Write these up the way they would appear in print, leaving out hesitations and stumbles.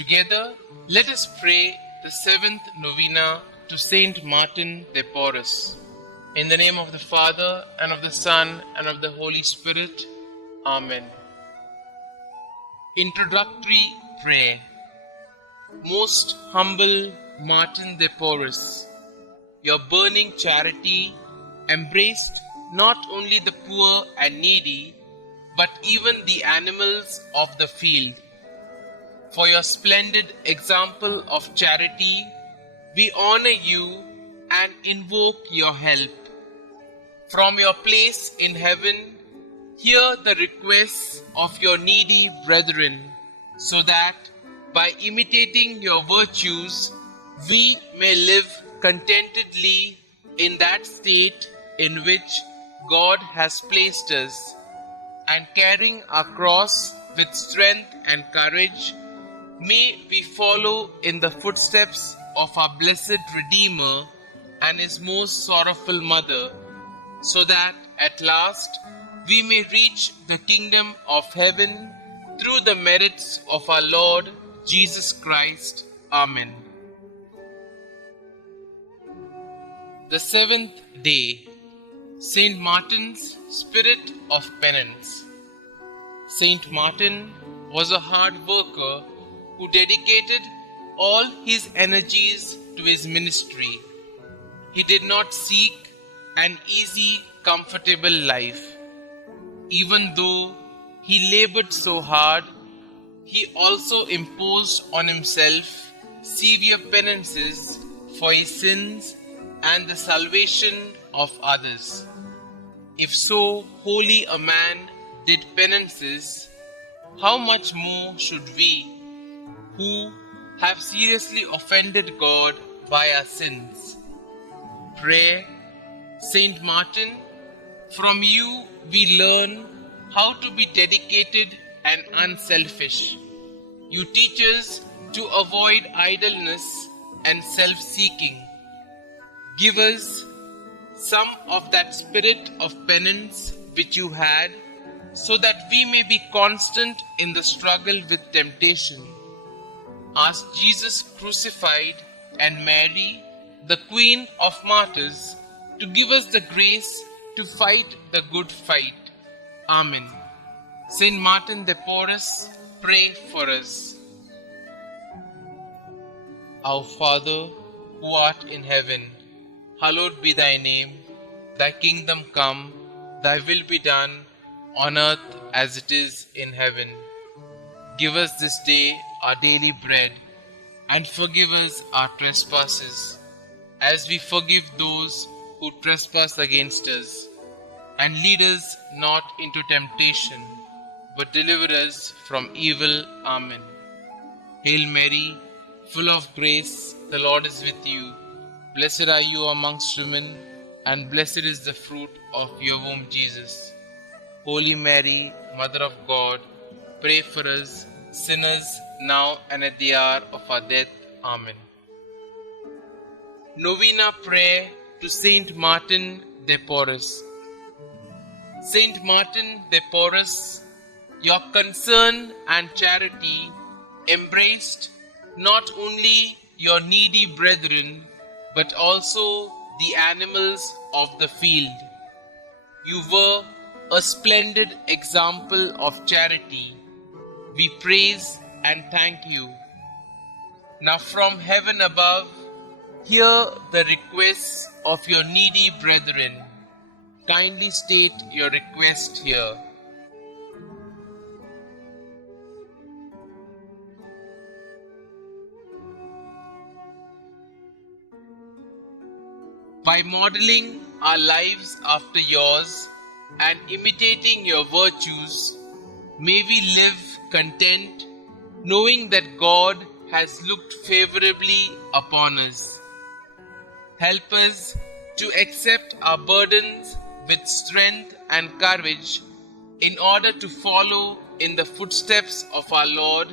Together, let us pray the seventh novena to Saint Martin de Porres. In the name of the Father, and of the Son, and of the Holy Spirit. Amen. Introductory Prayer. Most humble Martin de Porres, your burning charity embraced not only the poor and needy, but even the animals of the field. For your splendid example of charity, we honor you and invoke your help. From your place in heaven, hear the requests of your needy brethren, so that by imitating your virtues, we may live contentedly in that state in which God has placed us, and carrying our cross with strength and courage, may we follow in the footsteps of our blessed Redeemer and his most sorrowful mother, so that at last we may reach the kingdom of heaven through the merits of our Lord Jesus Christ. Amen. The seventh day, Saint Martin's Spirit of Penance. Saint Martin was a hard worker who dedicated all his energies to his ministry. He did not seek an easy, comfortable life. Even though he labored so hard, he also imposed on himself severe penances for his sins and the salvation of others. If so holy a man did penances, how much more should we, who have seriously offended God by our sins? Pray, Saint Martin, from you we learn how to be dedicated and unselfish. You teach us to avoid idleness and self-seeking. Give us some of that spirit of penance which you had, so that we may be constant in the struggle with temptation. Ask Jesus crucified and Mary, the Queen of Martyrs, to give us the grace to fight the good fight. Amen. Saint Martin de Porres, pray for us. Our Father, who art in heaven, hallowed be thy name. Thy kingdom come, thy will be done, on earth as it is in heaven. Give us this day our daily bread, and forgive us our trespasses, as we forgive those who trespass against us. And lead us not into temptation, but deliver us from evil. Amen. Hail Mary, full of grace, the Lord is with you. Blessed are you amongst women, and blessed is the fruit of your womb, Jesus. Holy Mary, Mother of God, pray for us sinners, now and at the hour of our death. Amen. Novena Prayer to Saint Martin de Porres. Saint Martin de Porres, your concern and charity embraced not only your needy brethren, but also the animals of the field. You were a splendid example of charity. We praise and thank you. Now from heaven above, hear the requests of your needy brethren. Kindly state your request here. By modeling our lives after yours and imitating your virtues, may we live content, knowing that God has looked favorably upon us. Help us to accept our burdens with strength and courage in order to follow in the footsteps of our Lord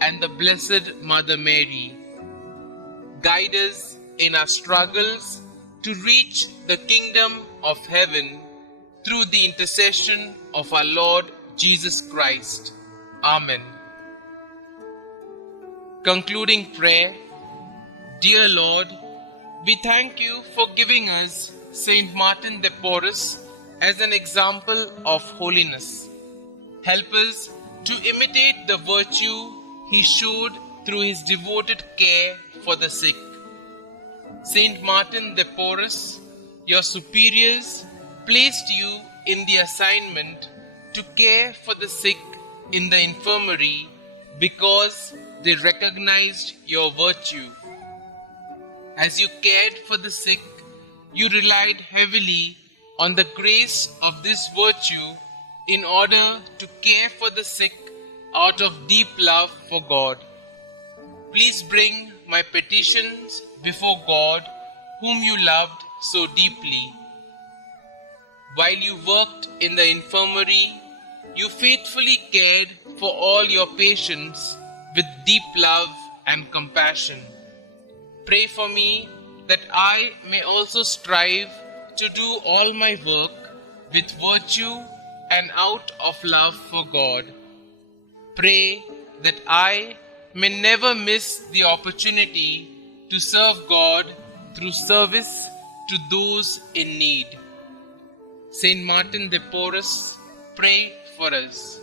and the Blessed Mother Mary. Guide us in our struggles to reach the kingdom of heaven through the intercession of our Lord Jesus Christ. Amen. Concluding prayer. Dear Lord, we thank you for giving us Saint Martin de Porres as an example of holiness. Help us to imitate the virtue he showed through his devoted care for the sick. Saint Martin de Porres, your superiors placed you in the assignment to care for the sick in the infirmary because they recognized your virtue. As you cared for the sick, you relied heavily on the grace of this virtue in order to care for the sick out of deep love for God. Please bring my petitions before God, whom you loved so deeply. While you worked in the infirmary, you faithfully cared for all your patients with deep love and compassion. Pray for me that I may also strive to do all my work with virtue and out of love for God. Pray that I may never miss the opportunity to serve God through service to those in need. Saint Martin de Porres, pray for us.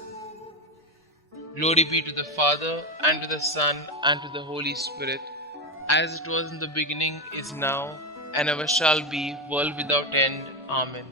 Glory be to the Father, and to the Son, and to the Holy Spirit, as it was in the beginning, is now, and ever shall be, world without end. Amen.